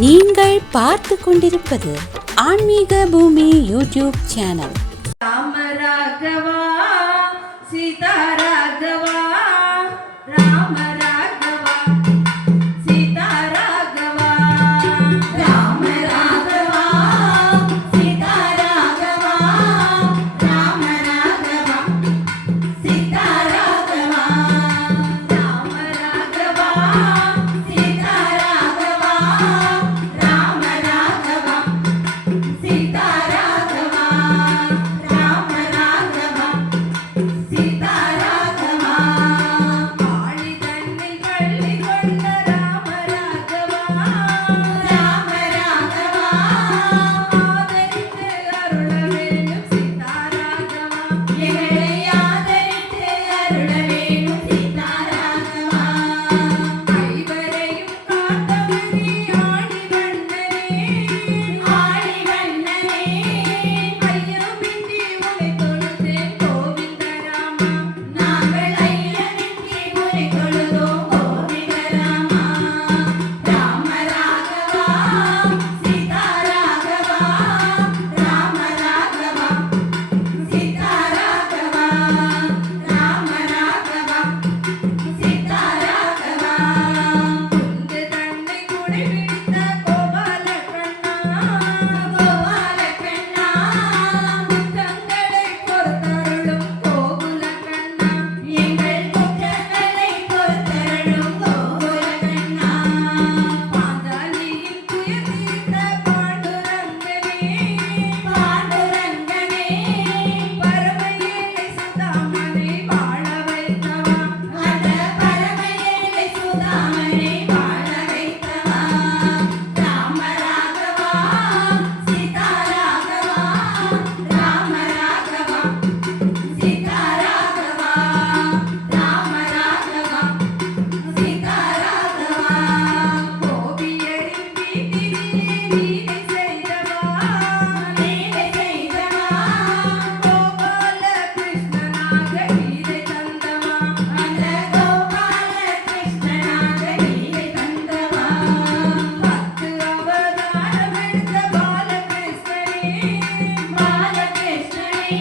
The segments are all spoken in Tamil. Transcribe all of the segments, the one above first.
நீங்கள் பார்த்து கொண்டிருப்பது ஆன்மீக பூமி யூடியூப் சேனல். ராம ராகவா சீதா ராகவா ராம ராகவா சீதா ராகவா ராம ராகவா சீதா ராகவா ராம ராகவா சீதா ராகவா ராம ராகவா சீதா ராகவா ராம ராகவா சீதா ராகவா ராம ராகவா சீதா ராகவா ஆழி தன்னில் பள்ளி கொண்ட ராம ராகவா ராம ராகவா ஆதரித்து அருள வேணும் சீதா ராகவா எங்களை ஆதரித்து அருள வேணும் சீதா ராகவா ஐவரையும் காத்தவனே ஆழி வண்ணனே ஐயமின்றி உனை தொழுதேன் கோவிந்த ராமா நாங்கள் ஐயமின்றி உனை தொழுதோம் கோவிந்த ராமா ராம ராகவா சீதா ராகவா ராம ராகவா சீதா ராகவா ராம ராகவா சீதா ராகவா குந்து தன்னை குடை பிடித்த கோபால கண்ணா கோபால கண்ணா குற்றங்களை பொறுத்தருளும் கோகுல கண்ணா எங்கள் குற்றங்களை பொறுத்தருளும் கோகுல கண்ணா பாஞ்சாலியின் துயர் தீர்த்த பாண்டுரங்கனே பாண்டுரங்கனே பரம ஏழை சுதாமனை வாழ வைத்தவா அந்த பரம ஏழை சுதாமனை வாழ வைத்தவா ராம ராகவா சீதா ராகவா ராம ராகவா சீதா ராகவா ராம ராகவா சீதா ராகவா கோபியரின் வீட்டிலே லீலை செய்தவா கோபால கிருஷ்ணனாக லீலை தந்தவா அந்த கோபால கிருஷ்ணனாக லீலை தந்தவா பத்து அவதாரம் எடுத்த பாலகிருஷ்ணனே பாலகிருஷ்ணனே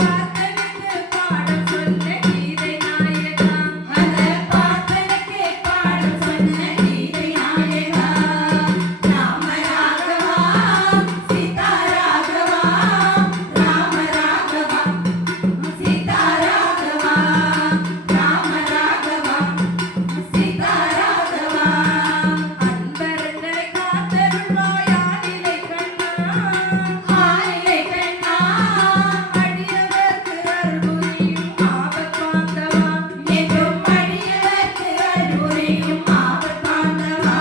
பார்த்தனுக்கு பாடம் சொன்ன கீதை நாயகா அந்த பார்த்தனுக்கு பாடம் சொன்ன கீதை நாயகா ராம ராகவா சீதா ராகவா ராம ராகவா சீதா ராகவா ராம ராகவா சீதா ராகவா அன்பர்களை காத்தருள்வாய் ஆலிலை கண்ணா ஆலிலை கண்ணா அடியவர்க்கு அருள் புரியும் ஆபத் பாந்தவா என்றும் அடியவர்க்கு அருள் புரியும் ஆபத் பாந்தவா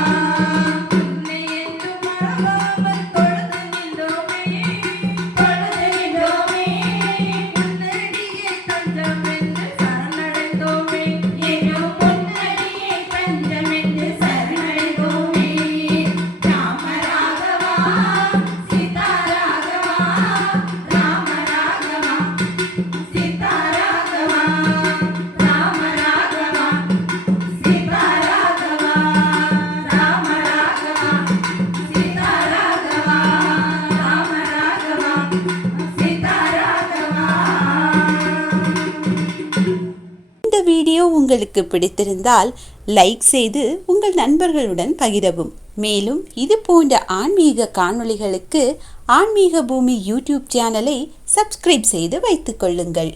உன்னை என்றும் மறவாமல் தொழுது நின்றோமே உன்னடியே தஞ்சம் என்று சரணடைந்தோமே என்றும் உன்னடியே தஞ்சம் என்று சரணடைந்தோமே ராம ராகவா சீதா ராகவா ராம ராகவா சீதா ராகவா ராம ராகவா சீதா ராகவா ராம ராகவா சீதா ராகவா ராம ராகவா சீதா ராகவா. இந்த வீடியோ உங்களுக்கு பிடித்திருந்தால் லைக் செய்து உங்கள் நண்பர்களுடன் பகிரவும். மேலும் இது போன்ற ஆன்மீக காணொளிகளுக்கு ஆன்மீக பூமி யூடியூப் சேனலை சப்ஸ்கிரைப் செய்து வைத்துக் கொள்ளுங்கள்.